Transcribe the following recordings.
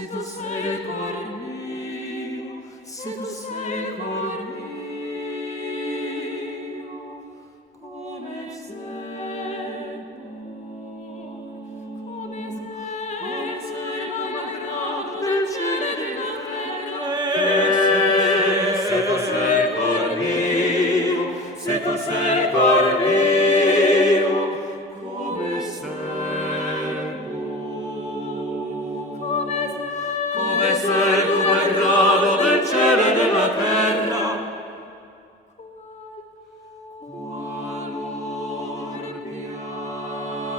Se tu sei cor mio, se tu sei cor mio, come sei malgrado del cielo e della terra. Se tu sei cor mio, se tu sei cor mio, come sei tu malgrado del cielo e della terra. Qualor piange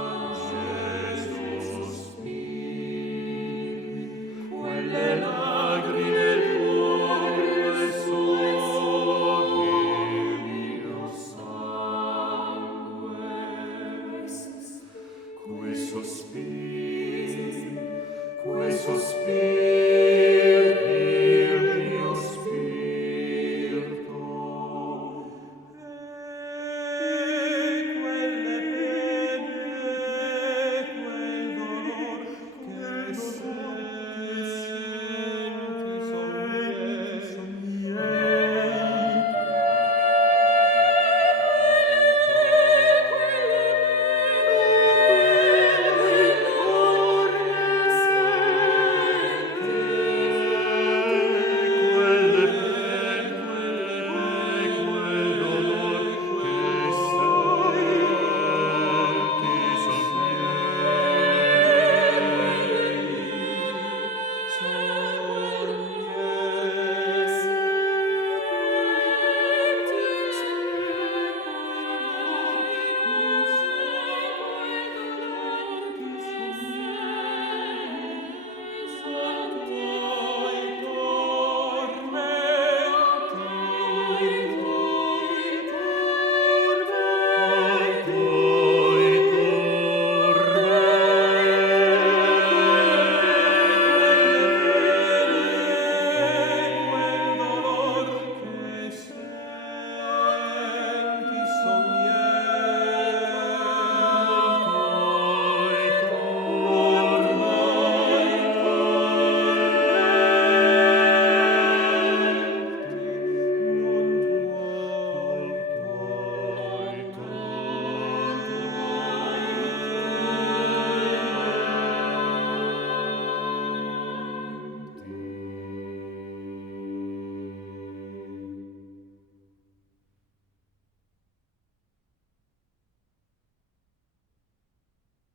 sospiri, quelle lagrime il cuore sono il mio sangue. Quei sospiri,